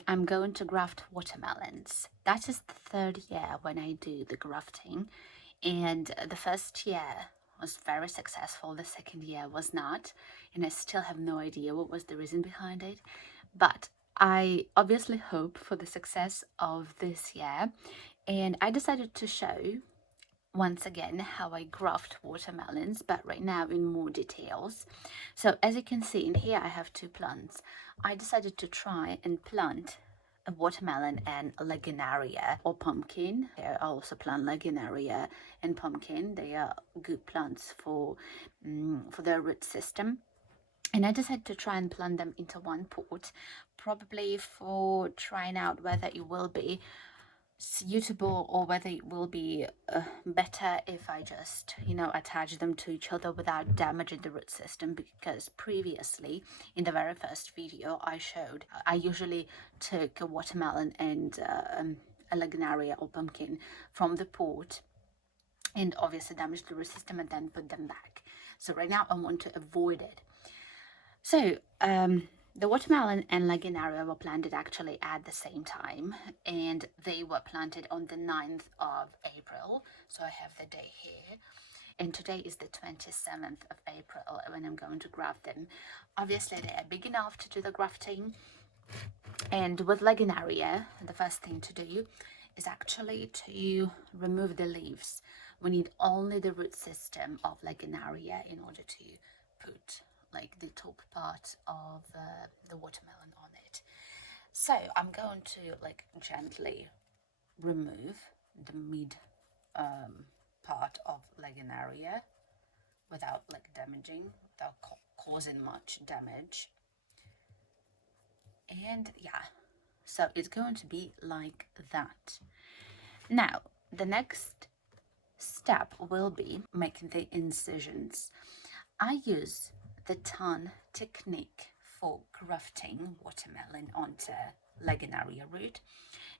Today I'm going to graft watermelons. That is the third year when I do the grafting, and the first year was very successful, the second year was not, and I still have no idea what was the reason behind it. But I obviously hope for the success of this year, and I decided to show once again how I graft watermelons, but right now in more details. So as you can see in here, I have two plants. I decided to try and plant a watermelon and a lagenaria or pumpkin. I also plant lagenaria and pumpkin. They are good plants for their root system. And I decided to try and plant them into one pot, probably for trying out whether it will be suitable or whether it will be better if I just attach them to each other without damaging the root system, because previously in the very first video I showed I usually took a watermelon and a lagnaria or pumpkin from the pot and obviously damaged the root system and then put them back. So right now I want to avoid it. So the watermelon and lagenaria were planted actually at the same time, and they were planted on the 9th of April. So I have the day here. And today is the 27th of April when I'm going to graft them. Obviously, they are big enough to do the grafting. And with lagenaria, the first thing to do is actually to remove the leaves. We need only the root system of lagenaria in order to put like the top part of the watermelon on it. So I'm going to like gently remove the mid part of lagenaria without like damaging, without causing much damage. And yeah, so it's going to be like that. Now the next step will be making the incisions. I use the ton technique for grafting watermelon onto lagenaria root,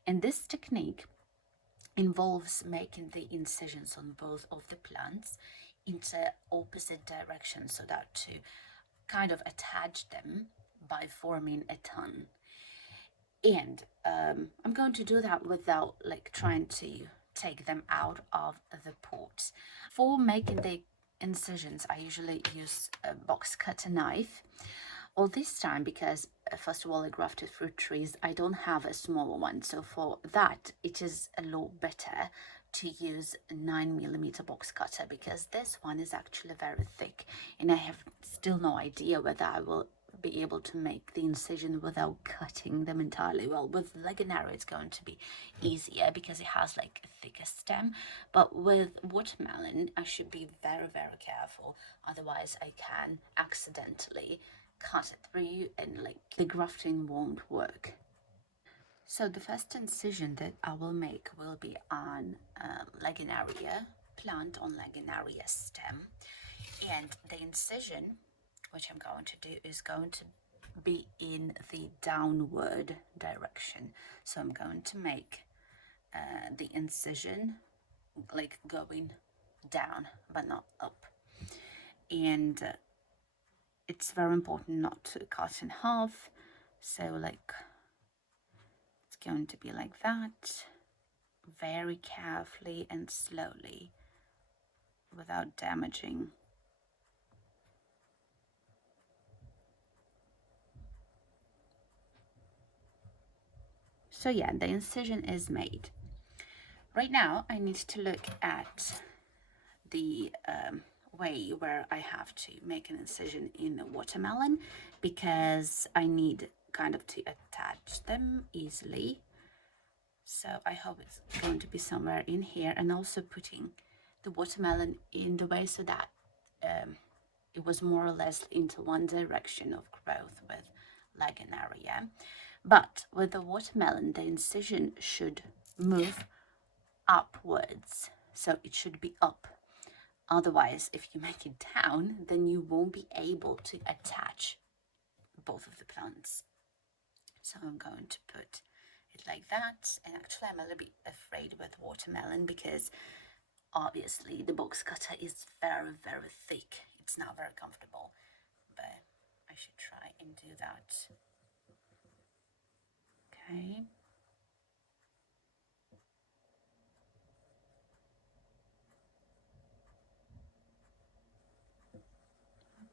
and this technique involves making the incisions on both of the plants into opposite directions so that to kind of attach them by forming a ton. And I'm going to do that without like trying to take them out of the pot. For making the incisions, I usually use a box cutter knife. Well, this time, because first of all I grafted fruit trees, I don't have a smaller one, so for that it is a lot better to use a 9mm box cutter, because this one is actually very thick and I have still no idea whether I will be able to make the incision without cutting them entirely. Well, with lagenaria it's going to be easier because it has like a thicker stem, but with watermelon I should be very careful, otherwise I can accidentally cut it through and like the grafting won't work. So the first incision that I will make will be on lagenaria plant, on lagenaria stem, and the incision which I'm going to do is going to be in the downward direction. So I'm going to make the incision like going down but not up, and it's very important not to cut in half. So like it's going to be like that, very carefully and slowly without damaging. So yeah, the incision is made. Right now I need to look at the way where I have to make an incision in the watermelon, because I need kind of to attach them easily. So I hope it's going to be somewhere in here, and also putting the watermelon in the way so that it was more or less into one direction of growth with lagenaria. But with the watermelon, the incision should move upwards, so it should be up. Otherwise, if you make it down, then you won't be able to attach both of the plants. So I'm going to put it like that. And actually I'm a little bit afraid with watermelon because obviously the box cutter is very thick. It's not very comfortable, but I should try and do that. Okay.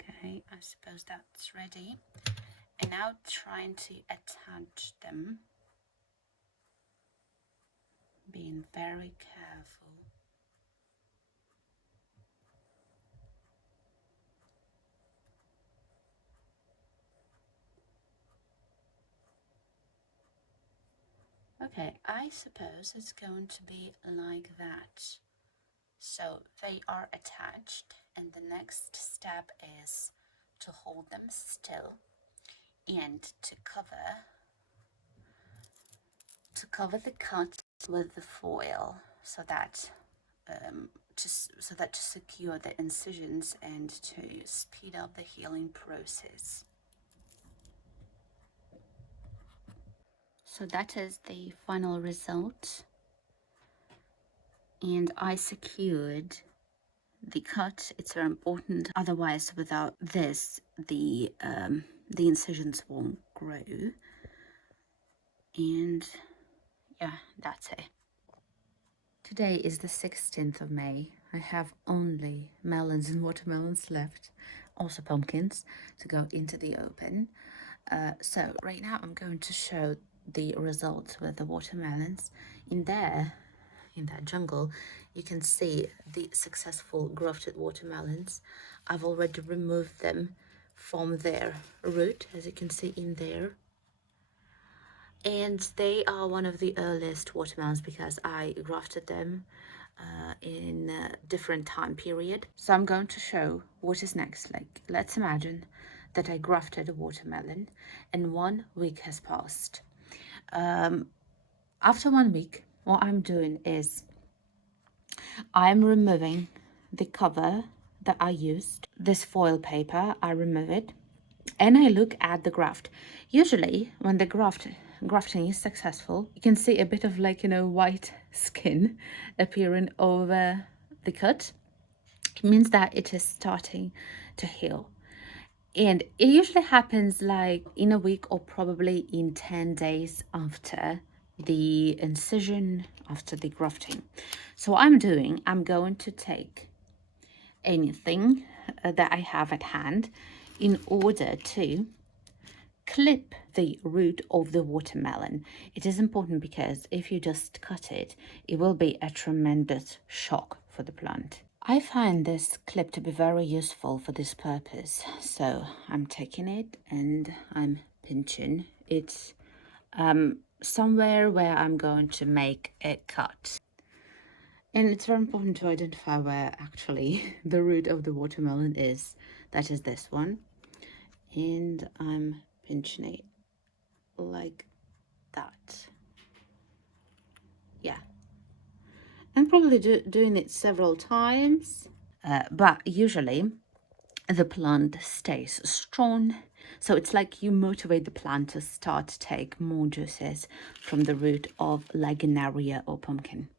Okay, I suppose that's ready. And now trying to attach them, being very careful. Okay, I suppose it's going to be like that. So they are attached, and the next step is to hold them still and to cover the cut with the foil so that to secure the incisions and to speed up the healing process. So that is the final result, and I secured the cut. It's very important, otherwise without this the incisions won't grow. And yeah, that's it. Today is the 16th of May. I have only melons and watermelons left, also pumpkins, to go into the open. So right now I'm going to show the results with the watermelons. In that jungle, you can see the successful grafted watermelons. I've already removed them from their root, as you can see in there. And they are one of the earliest watermelons because I grafted them in a different time period. So I'm going to show what is next. Like, let's imagine that I grafted a watermelon and 1 week has passed. After 1 week, what I'm doing is I'm removing the cover that I used, this foil paper. I remove it and I look at the graft. Usually when the grafting is successful, you can see a bit of, like, white skin appearing over the cut. It means that it is starting to heal. And it usually happens like in a week or probably in 10 days after the incision, after the grafting. So what I'm doing, I'm going to take anything that I have at hand in order to clip the root of the watermelon. It is important because if you just cut it, it will be a tremendous shock for the plant. I find this clip to be very useful for this purpose. So I'm taking it and I'm pinching it somewhere where I'm going to make a cut. And it's very important to identify where actually the root of the watermelon is. That is this one. And I'm pinching it like that. Yeah. I'm probably doing it several times. But usually the plant stays strong. So it's like you motivate the plant to start to take more juices from the root of lagenaria or pumpkin.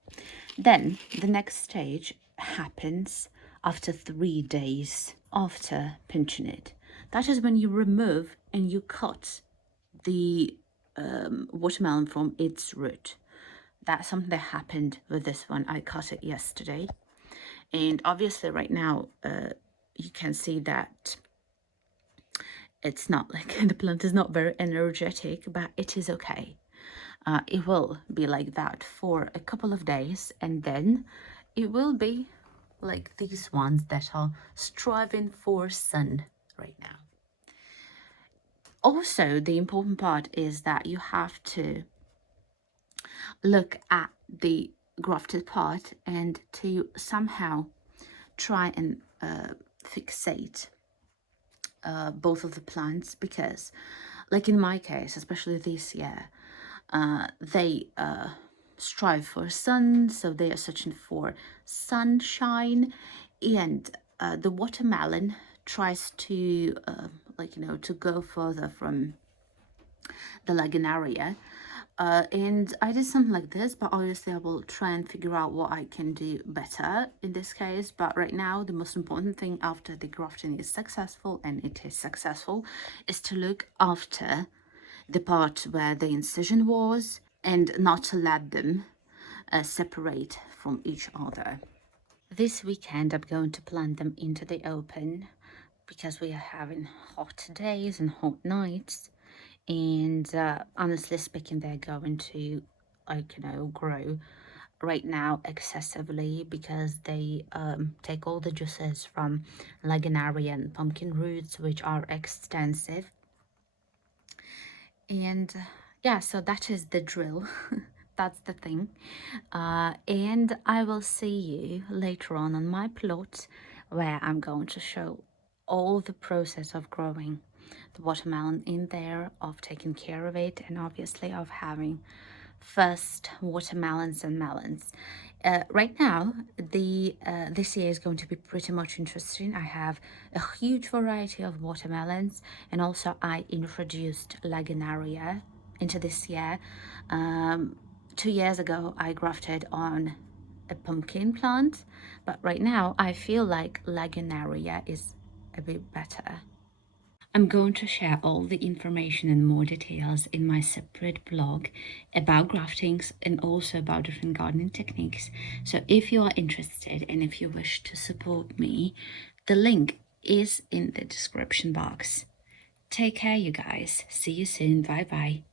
Then the next stage happens after 3 days after pinching it. That is when you remove and you cut the watermelon from its root. That's something that happened with this one. I cut it yesterday. And obviously right now you can see that it's not like the plant is not very energetic, but it is okay. It will be like that for a couple of days, and then it will be like these ones that are striving for sun right now. Also, the important part is that you have to look at the grafted part and to somehow try and fixate both of the plants, because like in my case, especially this year, they strive for sun, so they are searching for sunshine, and the watermelon tries to to go further from the lagenaria. And I did something like this, but obviously I will try and figure out what I can do better in this case. But right now, the most important thing after the grafting is successful, and it is successful, is to look after the part where the incision was, and not to let them separate from each other. This weekend I'm going to plant them into the open because we are having hot days and hot nights, and honestly speaking, they're going to, like, grow right now excessively because they take all the juices from lagenaria and pumpkin roots, which are extensive. And yeah, so that is the drill. That's the thing. And I will see you later on my plot, where I'm going to show all the process of growing the watermelon in there, of taking care of it, and obviously of having first watermelons and melons. Right now, the this year is going to be pretty much interesting. I have a huge variety of watermelons, and also I introduced lagenaria into this year. 2 years ago, I grafted on a pumpkin plant, but right now I feel like lagenaria is a bit better. I'm going to share all the information and more details in my separate blog about graftings and also about different gardening techniques. So if you are interested and if you wish to support me, the link is in the description box. Take care, you guys. See you soon. Bye bye.